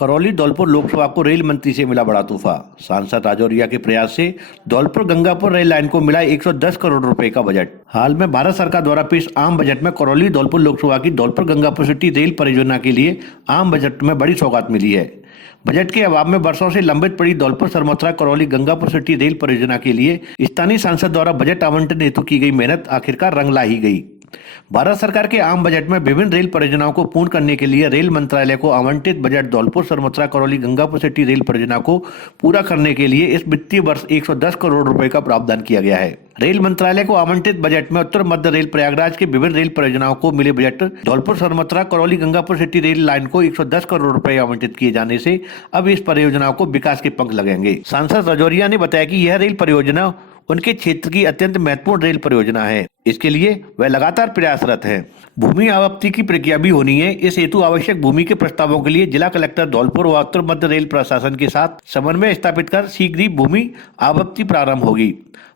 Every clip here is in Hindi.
करौली धौलपुर लोकसभा को रेल मंत्री से मिला बड़ा तोहफा। सांसद राजौरिया के प्रयास से धौलपुर गंगापुर रेल लाइन को मिला 110 करोड़ रुपए का बजट। हाल में भारत सरकार द्वारा पेश आम बजट में करौली धौलपुर लोकसभा की धौलपुर गंगापुर सिटी रेल परियोजना के लिए आम बजट में बड़ी सौगात मिली है। बजट के अभाव में वर्षों से लंबित पड़ी धौलपुर सरमथुरा करौली गंगापुर सिटी रेल परियोजना के लिए स्थानीय सांसद द्वारा बजट आवंटन हेतु की गई मेहनत आखिरकार रंग ला ही गई। भारत सरकार के आम बजट में विभिन्न रेल परियोजनाओं को पूर्ण करने के लिए रेल मंत्रालय को आवंटित budget Dholpur Sarmathura Karauli Gangapur city rail परियोजना को पूरा करने के लिए इस वित्तीय वर्ष 110 करोड़ रुपए का प्रावधान किया गया है। रेल मंत्रालय को आवंटित बजट में उत्तर मध्य रेल प्रयागराज के विभिन्न रेल परियोजनाओं को मिले budget Dholpur Sarmathura Karauli Gangapur city rail line को 110 करोड़ रुपए आवंटित किए जाने से अब इस परियोजनाओं को विकास के पंख लगेंगे। सांसद राजौरिया ने बताया कि यह रेल परियोजना उनके क्षेत्र की अत्यंत महत्वपूर्ण रेल परियोजना है। इसके लिए वह लगातार प्रयासरत हैं। भूमि आवंटन की प्रक्रिया भी होनी है। इस हेतु आवश्यक भूमि के प्रस्तावों के लिए जिला कलेक्टर धौलपुर व उत्तर मध्य रेल प्रशासन के साथ समन्वय स्थापित कर शीघ्र ही भूमि आवंटन प्रारंभ होगी।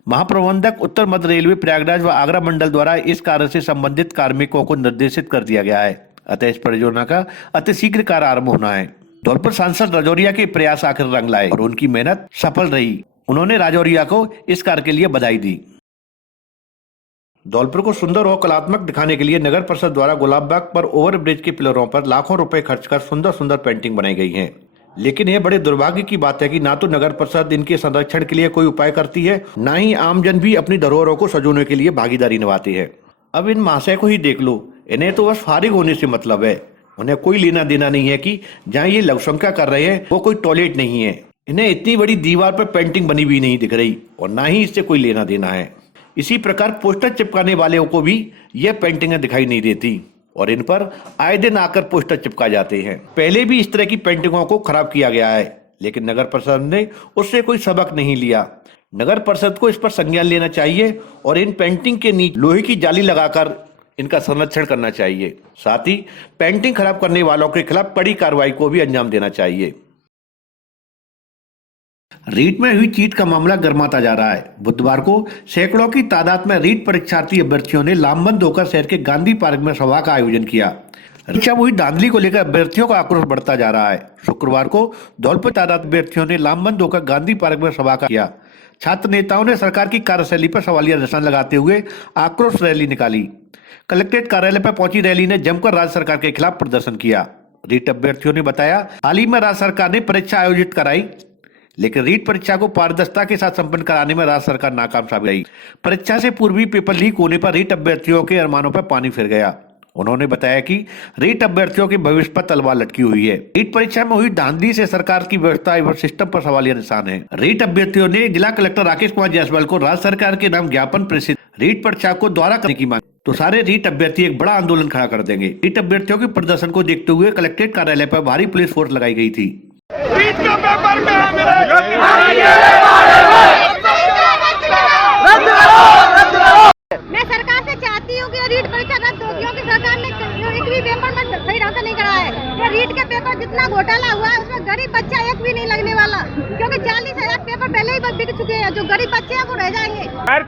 महाप्रबंधक उत्तर मध्य रेलवे प्रयागराज व आगरा मंडल द्वारा इस कार्य से संबंधित कार्मिकों को निर्देशित कर दिया गया है। अतः इस परियोजना का अतिशीघ्र कार्य आरंभ होना है। धौलपुर सांसद राजौरिया के प्रयास आखिर रंग लाए और उनकी मेहनत सफल रही। उन्होंने राजौरिया को इस कार्य के लिए बधाई दी। धौलपुर को सुंदर और कलात्मक दिखाने के लिए नगर परिषद द्वारा गुलाबबाग पर ओवरब्रिज के पिलरों पर लाखों रुपए खर्च कर सुंदर सुंदर पेंटिंग बनाई गई है। लेकिन यह बड़े दुर्भाग्य की बात है कि ना तो नगर परिषद इनके संरक्षण के लिए कोई उपाय करती है, ना ही आमजन भी अपनी धरोहरों को सजोने के लिए भागीदारी निभाती है। अब इन महाशय को ही देख लो, इन्हें तो बस फारिग होने से मतलब है। उन्हें कोई लेना देना नहीं है कि जहाँ ये लघुशंका कर रहे हैं वो कोई टॉयलेट नहीं है। इन्हें इतनी बड़ी दीवार पर पेंटिंग बनी भी नहीं दिख रही और ना ही इससे कोई लेना देना है। इसी प्रकार पोस्टर चिपकाने वालों को भी यह पेंटिंगें दिखाई नहीं देती और इन पर आए दिन आकर पोस्टर चिपका जाते हैं। पहले भी इस तरह की पेंटिंगों को खराब किया गया है, लेकिन नगर परिषद ने उससे कोई सबक नहीं लिया। नगर परिषद को इस पर संज्ञान लेना चाहिए और इन पेंटिंग के नीचे लोहे की जाली लगाकर इनका संरक्षण करना चाहिए। साथ ही पेंटिंग खराब करने वालों के खिलाफ कड़ी कार्रवाई को भी अंजाम देना चाहिए। रीट में हुई चीट का मामला गर्माता जा रहा है। बुधवार को सैकड़ों की तादाद में रीट परीक्षार्थी अभ्यर्थियों ने लामबंद होकर शहर के गांधी पार्क में सभा का आयोजन किया। परीक्षा हुई धांधली को लेकर अभ्यर्थियों का आक्रोश बढ़ता जा रहा है। शुक्रवार को धौलपुर तादाद अभ्यर्थियों ने लामबंद होकर गांधी पार्क में सभा का किया। छात्र नेताओं ने सरकार की कार्यशैली पर सवालिया निशान लगाते हुए आक्रोश रैली निकाली। कलेक्ट्रेट कार्यालय पर पहुंची रैली ने जमकर राज्य सरकार के खिलाफ प्रदर्शन किया। रीट अभ्यर्थियों ने बताया, हाल ही में राज्य सरकार ने परीक्षा आयोजित कराई, लेकिन रीट परीक्षा को पारदर्शिता के साथ संपन्न कराने में राज्य सरकार नाकाम साबित रही। परीक्षा से पूर्वी पेपर लीक होने पर रीट अभ्यर्थियों के अरमानों पर पानी फिर गया। उन्होंने बताया कि रीट अभ्यर्थियों के भविष्य पर तलवार लटकी हुई है। रीट परीक्षा में हुई धांधली से सरकार की व्यवस्था एवं सिस्टम पर सवालिया निशान है। रीट अभ्यर्थियों ने जिला कलेक्टर राकेश कुमार जायसवाल को राज्य सरकार के नाम ज्ञापन प्रेषित रीट परीक्षा को द्वारा करने की मांग। तो सारे रीट अभ्यर्थी एक बड़ा आंदोलन खड़ा कर देंगे। रीट अभ्यर्थियों के प्रदर्शन को देखते हुए कलेक्ट्रेट कार्यालय पर भारी पुलिस फोर्स लगाई गई थी। रीट का पेपर कहाँ मेरा? मैं सरकार से चाहती हूँ कि रीट परीक्षा रद्द हो, क्योंकि सरकार ने एक भी पेपर में सही ढंग से नहीं कराया है। ये रीट के पेपर जितना घोटाला हुआ है उसमें गरीब बच्चा एक भी नहीं लगने वाला, क्योंकि 40,000 पेपर पहले ही बिक चुके हैं। जो गरीब बच्चे हैं वो रह जाएंगे।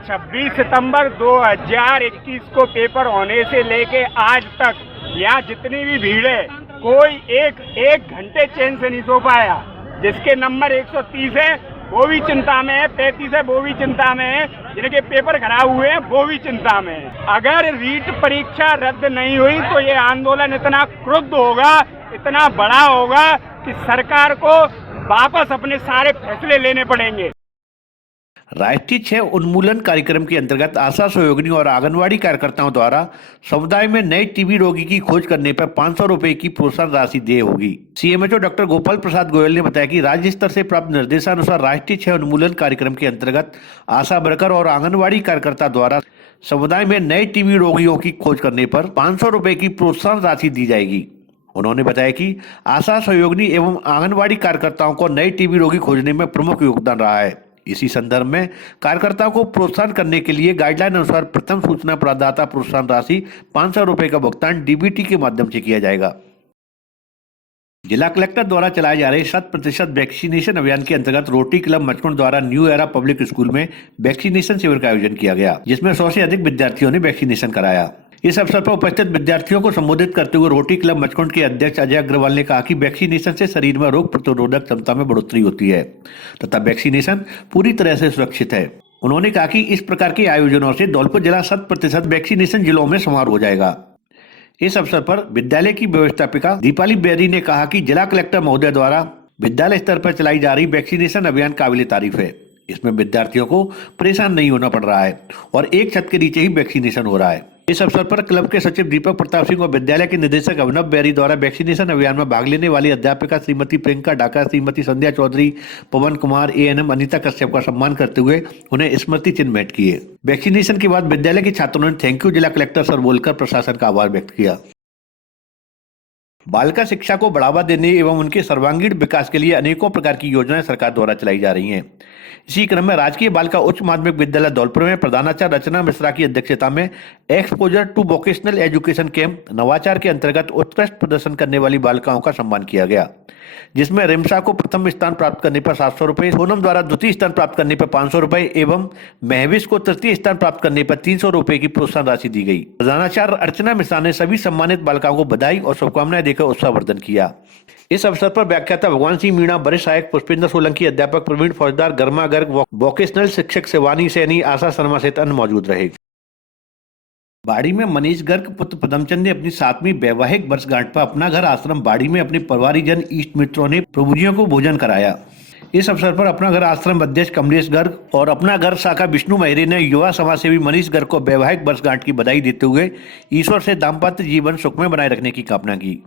26 सितंबर 2021 को पेपर होने से लेके आज तक यहाँ जितनी भी भीड़ है, कोई एक घंटे चैन से नहीं सो पाया। जिसके नंबर 130 है वो भी चिंता में है, 35 है वो भी चिंता में है, जिनके पेपर खराब हुए हैं वो भी चिंता में है। अगर रीट परीक्षा रद्द नहीं हुई तो ये आंदोलन इतना क्रुद्ध होगा, इतना बड़ा होगा कि सरकार को वापस अपने सारे फैसले लेने पड़ेंगे। राष्ट्रीय क्षय उन्मूलन कार्यक्रम के अंतर्गत आशा सहयोगिनी और आंगनवाड़ी कार्यकर्ताओं द्वारा समुदाय में नए टीबी रोगी की खोज करने पर 500 रुपए की प्रोत्साहन राशि देय होगी। सीएमएचओ डॉक्टर गोपाल प्रसाद गोयल ने बताया कि राज्य स्तर से प्राप्त निर्देशानुसार राष्ट्रीय क्षय उन्मूलन कार्यक्रम के अंतर्गत आशा वर्कर और आंगनवाड़ी कार्यकर्ता द्वारा समुदाय में नए टीबी रोगियों की खोज करने पर 500 रुपए की प्रोत्साहन राशि दी जाएगी। उन्होंने बताया कि आशा सहयोगिनी एवं आंगनवाड़ी कार्यकर्ताओं को नए टीबी रोगी खोजने में प्रमुख योगदान रहा है। इसी संदर्भ में कार्यकर्ताओं को प्रोत्साहन करने के लिए गाइडलाइन अनुसार प्रथम सूचना प्रदाता प्रोत्साहन राशि 500 रुपए का भुगतान डीबीटी के माध्यम से किया जाएगा। जिला कलेक्टर द्वारा चलाए जा रहे 100% वैक्सीनेशन अभियान के अंतर्गत रोटरी क्लब मचकुंड द्वारा न्यू एरा पब्लिक स्कूल में वैक्सीनेशन शिविर का आयोजन किया गया, जिसमें 100 से अधिक विद्यार्थियों ने वैक्सीनेशन कराया। इस अवसर पर उपस्थित विद्यार्थियों को संबोधित करते हुए रोटरी क्लब मचकुंड के अध्यक्ष अजय अग्रवाल ने कहा कि वैक्सीनेशन से शरीर में रोग प्रतिरोधक क्षमता में बढ़ोतरी होती है तथा वैक्सीनेशन पूरी तरह से सुरक्षित है। उन्होंने कहा कि इस प्रकार के आयोजनों से धौलपुर जिला 100% वैक्सीनेशन जिलों में शुमार हो जाएगा। इस अवसर पर विद्यालय की व्यवस्थापिका दीपाली बेरी ने कहा कि जिला कलेक्टर महोदय द्वारा विद्यालय स्तर पर चलाई जा रही वैक्सीनेशन अभियान काबिल तारीफ है। इसमें विद्यार्थियों को परेशान नहीं होना पड़ रहा है और एक छत के नीचे ही वैक्सीनेशन हो रहा है। इस अवसर पर क्लब के सचिव दीपक प्रताप सिंह और विद्यालय के निदेशक अभिनव बेरी द्वारा वैक्सीनेशन अभियान में भाग लेने वाली अध्यापिका श्रीमती प्रियंका ढाका, श्रीमती संध्या चौधरी, पवन कुमार, ANM अनीता कश्यप का सम्मान करते हुए उन्हें स्मृति चिन्ह भेंट किए। वैक्सीनेशन के बाद विद्यालय के छात्रों ने थैंक यू जिला कलेक्टर सर बोलकर प्रशासन का आभार व्यक्त किया। बालिका शिक्षा को बढ़ावा देने एवं उनके सर्वांगीण विकास के लिए अनेकों प्रकार की योजनाएं सरकार द्वारा चलाई जा रही हैं। इसी क्रम में राजकीय बालिका उच्च माध्यमिक विद्यालय धौलपुर में प्रधानाचार्य रचना मिश्रा की अध्यक्षता में exposure to vocational education camp नवाचार के अंतर्गत उत्कृष्ट प्रदर्शन करने वाली बालिकाओं का सम्मान किया गया, जिसमें रिमसा को प्रथम स्थान प्राप्त करने पर 700 रुपये, सोनम द्वारा द्वितीय स्थान प्राप्त करने पर 500 रुपये एवं महविश को तृतीय स्थान प्राप्त करने पर 300 रुपये की प्रोत्साहन राशि दी गई। प्रधानाचार्य अर्चना मिश्रा ने सभी सम्मानित बालिकाओं को बधाई और शुभकामनाएं देकर उत्साहवर्धन किया। इस अवसर पर व्याख्याता भगवान सिंह मीणा, वरिष्ठ सहायक पुष्पेंद्र सोलंकी, अध्यापक प्रवीण फौजदार, गर्मा गर्ग, वोकेशनल शिक्षक शिवानी सैनी, आशा शर्मा सहित अन्य मौजूद रहे। बाड़ी में मनीष गर्ग पुत्र पदमचंद ने अपनी 7वीं वैवाहिक वर्षगांठ पर अपना घर आश्रम बाड़ी में अपने परिवारीजन, इष्ट मित्रों ने प्रभुजियों को भोजन कराया। इस अवसर पर अपना घर आश्रम अध्यक्ष कमलेश गर्ग और अपना घर शाखा विष्णु महरे ने युवा समाज सेवी मनीष गर्ग को वैवाहिक वर्षगांठ की बधाई देते हुए ईश्वर से दाम्पत्य जीवन सुखमय बनाए रखने की कामना की।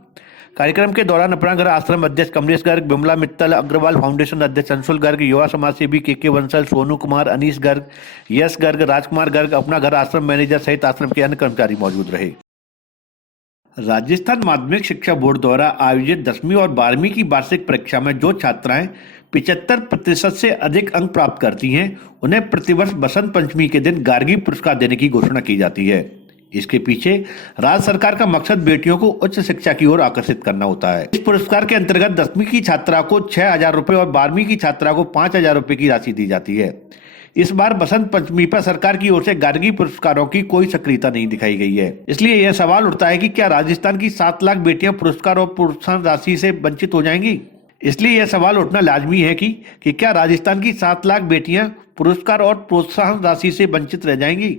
कार्यक्रम के दौरान अपना घर आश्रम अध्यक्ष कमलेश गर्ग, बिमला मित्तल, अग्रवाल फाउंडेशन अध्यक्ष अंशुल गर्ग, युवा समाज सेवी के वंसल, सोनू कुमार, अनीश गर्ग, यश गर्ग, राजकुमार गर्ग, अपना घर आश्रम मैनेजर सहित आश्रम के अन्य कर्मचारी मौजूद रहे। राजस्थान माध्यमिक शिक्षा बोर्ड द्वारा आयोजित 10वीं और 12वीं की वार्षिक परीक्षा में जो छात्राएं 75% से अधिक अंक प्राप्त करती हैं, उन्हें प्रतिवर्ष बसंत पंचमी के दिन गार्गी पुरस्कार देने की घोषणा की जाती है। इसके पीछे राज्य सरकार का मकसद बेटियों को उच्च शिक्षा की ओर आकर्षित करना होता है। इस पुरस्कार के अंतर्गत 10वीं की छात्रा को 6,000 रुपए और 12वीं की छात्रा को 5,000 रुपए की राशि दी जाती है। इस बार बसंत पंचमी पर सरकार की ओर से गार्गी पुरस्कारों की कोई सक्रियता नहीं दिखाई गई है। इसलिए यह सवाल उठता है कि क्या राजस्थान की 7 लाख बेटियां पुरस्कार और प्रोत्साहन राशि से वंचित हो जाएंगी। इसलिए यह सवाल उठना लाजमी है कि क्या राजस्थान की 7 लाख बेटियां पुरस्कार और प्रोत्साहन राशि से वंचित रह जाएंगी।